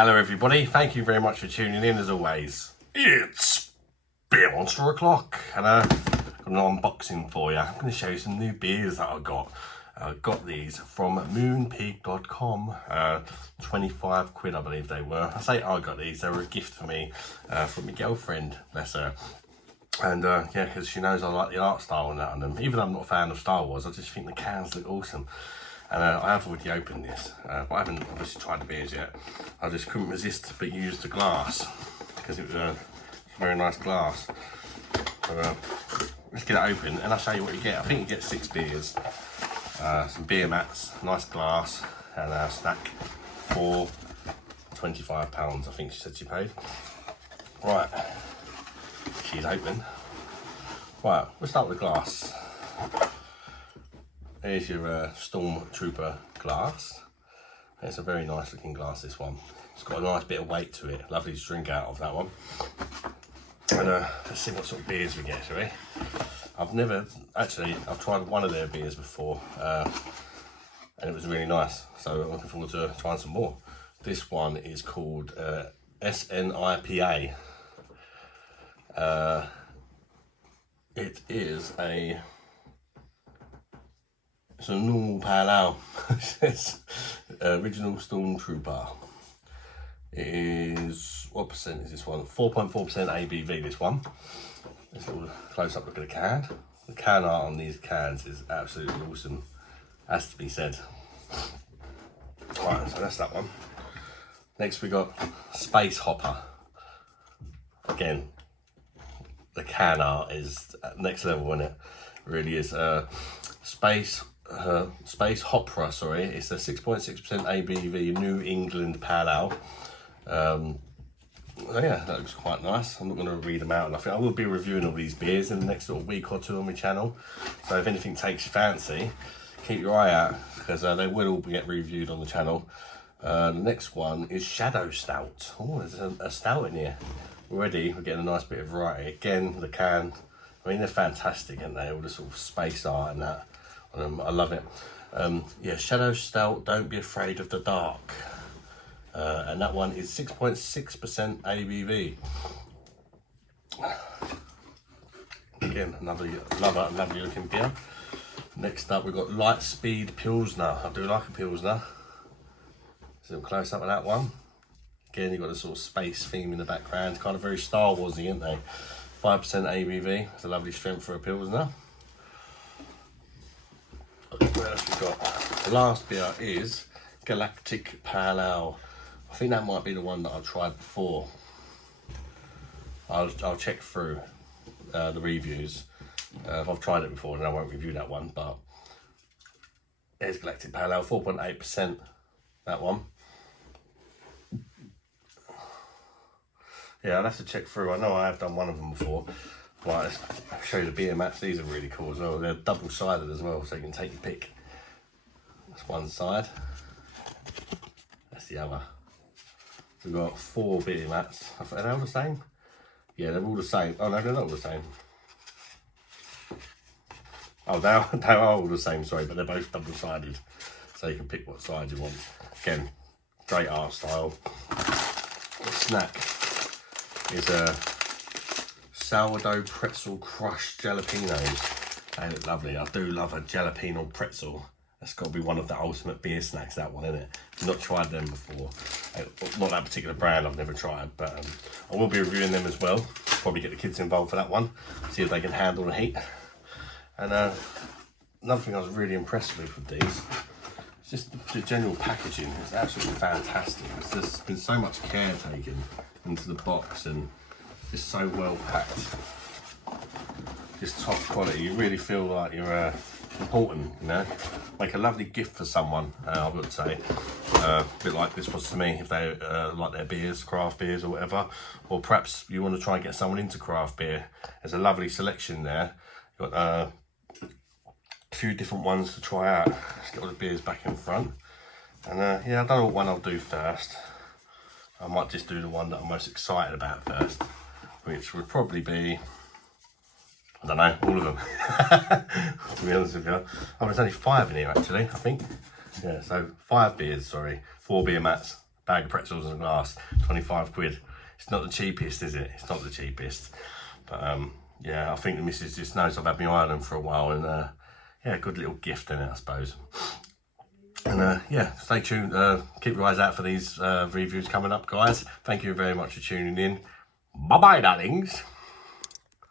Hello everybody, thank you very much for tuning in as always. It's beer monster o'clock and I've got an unboxing for you. I'm going to show you some new beers that I got. I got these from moonpig.com, 25 quid I believe they were. I say I got these, they were a gift for me from my girlfriend, bless her. And yeah, because she knows I like the art style and that on them. Even though I'm not a fan of Star Wars, I just think the cans look awesome. And I have already opened this, but I haven't obviously tried the beers yet. I just couldn't resist but use the glass, because it was a very nice glass. So let's get it open and I'll show you what you get. I think you get 6 beers, some beer mats, nice glass, and a snack for £25, I think she said she paid. Right, she's open. Right, we'll start with the glass. There's your Stormtrooper glass. It's a very nice looking glass, this one. It's got a nice bit of weight to it. Lovely to drink out of that one. And let's see what sort of beers we get, shall we? I've tried one of their beers before and it was really nice. So I'm looking forward to trying some more. This one is called SNIPA. It is it's a normal pale ale. It says original Stormtrooper. It is, what percent is this one? 4.4% ABV, this one. Let's have a close up look at the can. The can art on these cans is absolutely awesome, has to be said. Right, so that's that one. Next we got Space Hopper. Again, the can art is next level, isn't it? It really is. Space Hopper, sorry. It's a 6.6% ABV New England Pale Ale. So yeah, that looks quite nice. I'm not going to read them out. I think I will be reviewing all these beers in the next little week or two on my channel. So if anything takes your fancy, keep your eye out, because they will all get reviewed on the channel. The next one is Shadow Stout. Oh, there's a stout in here. Already we're getting a nice bit of variety. Again, the can, I mean, they're fantastic, aren't they? All the sort of space art and that. I love it. Yeah, Shadow Stout, Don't Be Afraid of the Dark. And that one is 6.6% ABV. Again, another lovely looking beer. Next up, we've got Light Speed Pilsner. I do like a Pilsner. So close up on that one. Again, you've got a sort of space theme in the background. Kind of very Star Warsy, aren't they? 5% ABV. It's a lovely strength for a Pilsner. What else we got? The last beer is Galactic Pale Ale. I think that might be the one that I've tried before. I'll check through the reviews. If I've tried it before, then I won't review that one. But there's Galactic Pale Ale, 4.8%. That one. Yeah, I'll have to check through. I know I have done one of them before. Right, let's show you the beer mats. These are really cool as well. They're double-sided as well, so you can take your pick. That's one side. That's the other. So we've got 4 beer mats. Are they all the same? Yeah, they're all the same. Oh no, they're not all the same. Oh, they are all the same, sorry, but they're both double-sided. So you can pick what side you want. Again, great art style. The snack is a sourdough pretzel crushed jalapenos. They look lovely. I do love a jalapeno pretzel. That's got to be one of the ultimate beer snacks, that one, isn't it? I've not tried them before. Not that particular brand, I've never tried, but I will be reviewing them as well. Probably get the kids involved for that one, see if they can handle the heat. And another thing I was really impressed with these, it's just the general packaging. It's absolutely fantastic. There's been so much care taken into the box and it's so well packed. Just top quality. You really feel like you're important, you know. Make a lovely gift for someone, I would say. A bit like this was to me, if they like their beers, craft beers or whatever. Or perhaps you want to try and get someone into craft beer. There's a lovely selection there. You've got a few different ones to try out. Let's get all the beers back in front. And yeah, I don't know what one I'll do first. I might just do the one that I'm most excited about first, which would probably be, I don't know, all of them, to be honest with you. Oh, there's only 5 in here actually, I think. Yeah, so 5 beers, sorry. 4 beer mats, bag of pretzels and glass, 25 quid. It's not the cheapest, is it? It's not the cheapest. But yeah, I think the missus just knows I've had my eye on them for a while, and yeah, good little gift in it, I suppose. And yeah, stay tuned. Keep your eyes out for these reviews coming up, guys. Thank you very much for tuning in. Bye-bye, darlings.